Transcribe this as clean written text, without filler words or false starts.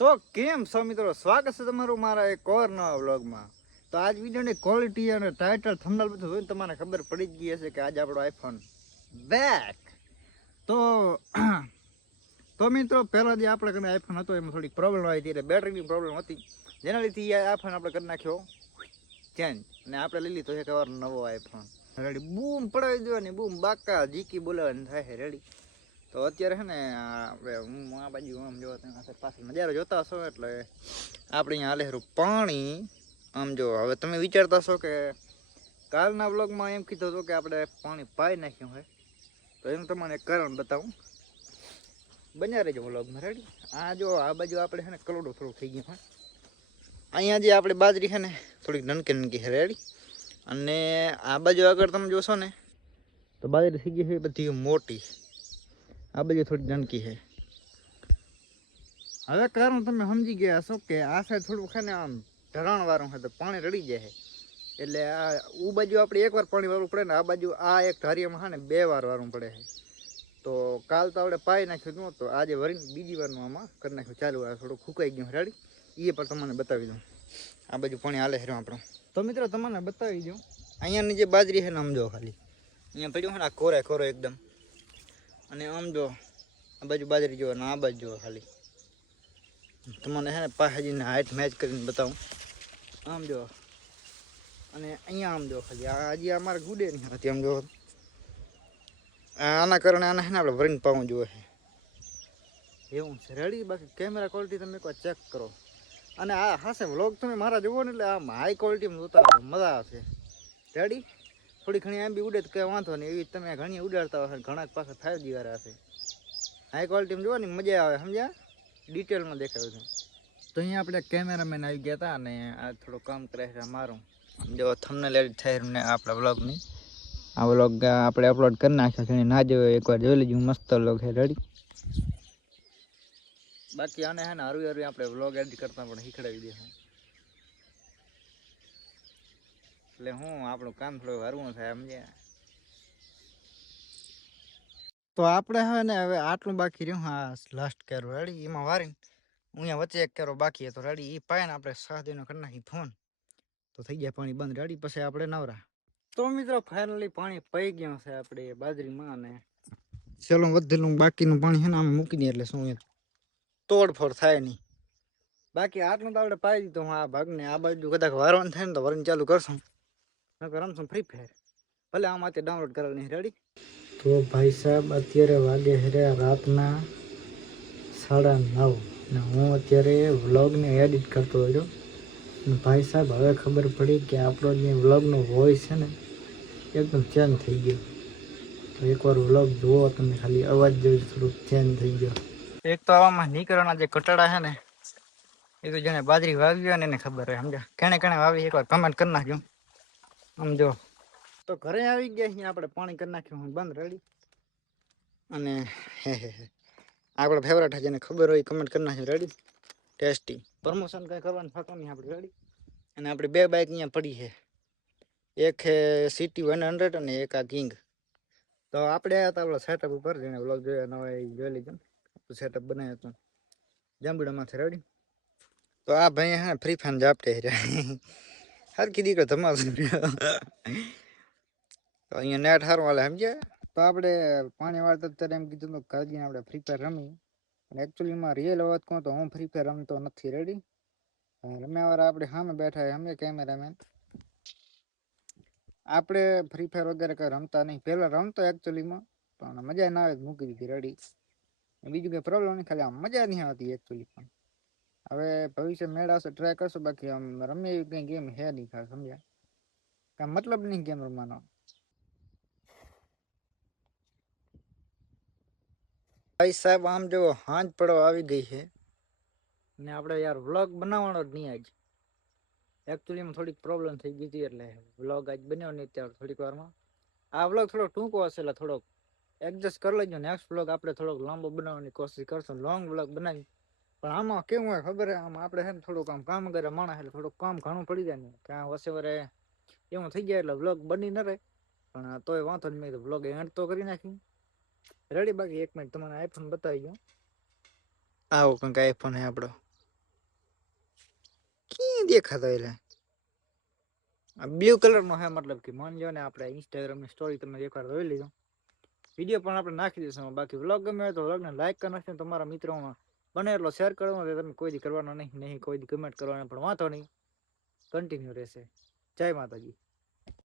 તો કેમ છો મિત્રો, સ્વાગત છે તમારું મારા એક ઓર નવા વ્લોગમાં. તો આજ વિડીયોની ક્વોલિટી અને ટાઇટલ થંબનેલ બધું જોઈને તમને ખબર પડી જ ગઈ હશે કે આજે આપણો આઈફોન બેક. તો તો મિત્રો પહેલાં જે આપણે કને આઈફોન હતો એમાં થોડીક પ્રોબ્લેમ આવી હતી, એટલે બેટરીની પ્રોબ્લેમ હતી, જેના લીધે એ આઈફોન આપણે કરી નાખ્યો ચેન્જ, અને આપણે લઈ લીધો એક વાર નવો આઈફોન. રેડી બૂમ પડાવી દેવાની, બૂમ બાકા જીકી બોલાવાની થાય રેડી. તો અત્યારે છે ને હું આ બાજુ આમ જો પાછળ નજારો જોતા હશો એટલે આપણે અહીંયા હાલે હારું પાણી. આમ જો હવે તમે વિચારતા હશો કે કાલના વ્લોગમાં એમ કીધું હતું કે આપણે પાણી પાઈ નાખ્યું હોય, તો એનું તમને એક કારણ બતાવું, બન્યા રહેજો વ્લોગમાં રેડી. આ જો આ બાજુ આપણે છે ને કલોડો થોડું થઈ ગયું હોય, અહીંયા જે આપણે બાજરી છે ને થોડીક નનકી નનકી છે રેડી, અને આ બાજુ આગળ તમે જોશો ને તો બાજરી થઈ ગઈ છે બધી મોટી, આ બાજુ થોડી નનકી છે. હવે કારણ તમે સમજી ગયા છો કે આ સાઈડ થોડું છે ને આમ ઢરાણ વાળું છે, તો પાણી રડી જાય, એટલે આ ઉ બાજુ આપણે એકવાર પાણી વાળવું પડે ને આ બાજુ આ એક ધારિયામાં છે ને 2 વાર વાળવું પડે છે. તો કાલ તો આપણે પાઈ નાખ્યું નહોતું, આજે વરીને બીજી વારનું આમાં કરી નાખ્યું ચાલુ. આ થોડું ફૂંકાઈ ગયું રેડી, એ પણ તમને બતાવી દઉં. આ બાજુ પાણી હાલે છે આપણું. તો મિત્રો તમને બતાવી દઉં, અહીંયાની જે બાજરી છે ને આમ જો ખાલી અહીંયા પડ્યું છે ને આ કોરે કોરો એકદમ, અને આમ જો આ બાજુ બાજરી જોવો ને આ બાજુ જોવો ખાલી. તમને છે ને પાછળની હાઈટ મેચ કરીને બતાવું, આમ જો, અને અહીંયા આમ જો ખાલી આ હજી અમારે ગુડે નહીં હતી. આમ જો આના કારણે આને છે ને આપણે વરીને પાવું જોઈએ છે એવું છે રેડી. બાકી કેમેરા ક્વોલિટી તમે એકવાર ચેક કરો, અને આ હાસે વ્લોગ તમે મારા જુઓ ને એટલે આમ હાઈ ક્વોલિટીમાં જોતા મજા આવશે રેડી. થોડી ઘણી આમ બી ઉડે તો કંઈ વાંધો નહીં, એવી તમે ઘણી ઉડાડતા હશે, ઘણા પાછા થાય જ વાર હશે. હાઈ ક્વોલિટીમાં જોવાની મજા આવે, સમજ્યા, ડિટેલમાં દેખાયું છે. તો અહીંયા આપણે કેમેરામેન આવી ગયા હતા, અને આ થોડું કામ કરે છે મારું. જો થંબનેલ એડિટ થાય ને આપણા વ્લોગની, આ વ્લોગ આપણે અપલોડ કરી નાખ્યો છે, ના જોયો એકવાર જોઈ લેજો, મસ્ત વ્લોગ છે રેડી. બાકી આને હે ને હરવી હરવી આપણે વ્લોગ એડિટ કરતા પણ શીખડાવી દે, એટલે હું આપણું કામ થોડું હરવું થાય સમજ્યા. તો આપણે હવે ને હવે આટલું બાકી રહ્યું, હા લાસ્ટ કેરો રેડી, એમાં વારીને અહીંયા વચ્ચે એક કેરો બાકી હતો રેડી, એ પાય ને આપણે સાદીનો કરી નાખી ફોન, તો થઈ જાય પાણી બંધ રેડી, પછી આપણે નવરા. તો મિત્રો ફાઇનલી પાણી પઈ ગયું છે આપણે બાજરીમાં, અને ચલો વધેલું બાકીનું પાણી છે ને આમ મૂકી દઈએ એટલે શું તોડફોડ થાય નહીં. બાકી આટલું તો આપણે પાઈ દીધું આ ભાગને. આ બાજુ કદાચ વારવાનું થાય ને તો વરણ ચાલુ કરશું, નકર રમશું ફ્રી ફાયર, ભલે આમાંથી ડાઉનલોડ કરવાની રેડી. તો ભાઈ સાહેબ અત્યારે વાગે છે રાતના 9:30, ને હું અત્યારે વ્લોગને એડિટ કરતો હતો. ભાઈ સાહેબ હવે ખબર પડી કે આપણો જે વ્લોગનો વોઇસ છે ને એકદમ ચેન્જ થઈ ગયો. તો એકવાર વ્લોગ જુઓ તમે, ખાલી અવાજ જોઈ થોડુંક ચેન્જ થઈ ગયો. એક તો આવામાં નીકળવાના જે કટાડા છે ને એ તો જેને બાજરી વાવી હોય ને એને ખબર હોય, સમજ્યા. કેણે કેણે વાવી એકવાર કમેન્ટ કરી નાખજો. આમ જો તો ઘરે આવી ગયા અહીંયા, આપણે પાણી કરી નાખ્યું હું બંધ રેડી. અને હે આપણો ફેવરેટ જેને ખબર હોય કમેન્ટ કરી નાખ્યો રેડી. ટેસ્ટી પ્રમોશન કંઈ કરવાનું થતું નહીં આપણે રેડી. અને આપણે 2 બાઇક અહીંયા પડી છે, એક છે સિટી 100 અને એક આ કિંગ. તો આપણે આવ્યા હતા આપણા સેટઅપ ઉપર, જેને વ્લોગ જોયા ન હોય એ જોઈ લીધો, સેટઅપ બનાવ્યું હતું જાંબુડામાંથી રેડી. તો આ ભાઈ હા ફ્રી ફાયર જાપટે હરખી દીકરો ધમાલ. તો અહીંયા નેટ સારું હાલે સમજ્યા. તો આપણે પાણી વાળતા અત્યારે એમ કીધું તો કાઢીને આપણે ફ્રી ફાયર રમી, અને એકચ્યુઅલીમાં રિયલ વાત કહું તો હું ફ્રી ફાયર રમતો નથી રેડી. રમ્યા વાળા આપણે સામે બેઠા અમે કેમેરામેન, આપણે ફ્રી ફાયર વગેરે કંઈ રમતા નહીં. પહેલાં રમતો એકચ્યુઅલીમાં, પણ મજા ના આવે મૂકી દીધી રેડી. બીજું કંઈ પ્રોબ્લેમ નહીં, ખાલી આમ મજા નહીં આવતી એકચ્યુઅલી. પણ હવે ભવિષ્ય મેળ આવશે ટ્રાય કરશો, બાકી આમ રમીએ એવી કંઈ ગેમ હે નહીં ખાસ, સમજ્યા. કાંઈ મતલબ નહીં ગેમ રમવાનો. ભાઈ સાહેબ આમ જો હાંજ પડવા આવી ગઈ છે, ને આપણે યાર વ્લોગ બનાવવાનો જ નહીં આજ. એકચ્યુઅલીમાં થોડીક પ્રોબ્લેમ થઈ ગઈ હતી, એટલે વ્લોગ આજ બન્યો નહીં. ત્યારે થોડીક વારમાં આ વ્લોગ થોડોક ટૂંકો હશે, એટલે થોડોક એડજસ્ટ કરી લેજો. નેક્સ્ટ વ્લોગ આપણે થોડોક લાંબો બનાવવાની કોશિશ કરશું, લોંગ વ્લોગ બનાવી. પણ આમાં કેવું હોય ખબર હે, આમ આપણે છે ને થોડુંક કામ કરે માણસ, એટલે થોડુંક કામ ઘણું પડી જાય ને, ત્યાં વસેવરે એવું થઈ જાય એટલે વ્લોગ બની ન રહે. પણ તોય વાંધો નહીં, મેં વ્લોગ એન્ડ તો કરી નાખી રેડી. બાકી 1 મિનિટ તમને આઈફોન બતાવી ગયો, આવો કંઈક આઈફોન હે આપણો. નહીં દેખાતો એટલે આ બ્લુ કલરનો હે મતલબ કે માનજો ને આપણે ઇન્સ્ટાગ્રામની સ્ટોરી તમે એકવાર જોઈ લીધો વિડીયો પણ આપણે નાખી દઈશું બાકી વ્લોગ ગમે હોય તો વ્લોગને લાઈક કરી નાખજો તમારા મિત્રોમાં બને એટલો શેર કરવાનો તમે કોઈ દી કરવાનો નહીં કોઈ દી કમેન્ટ કરવાનો પણ વાંધો નહીં કન્ટિન્યુ રહેશે જય માતાજી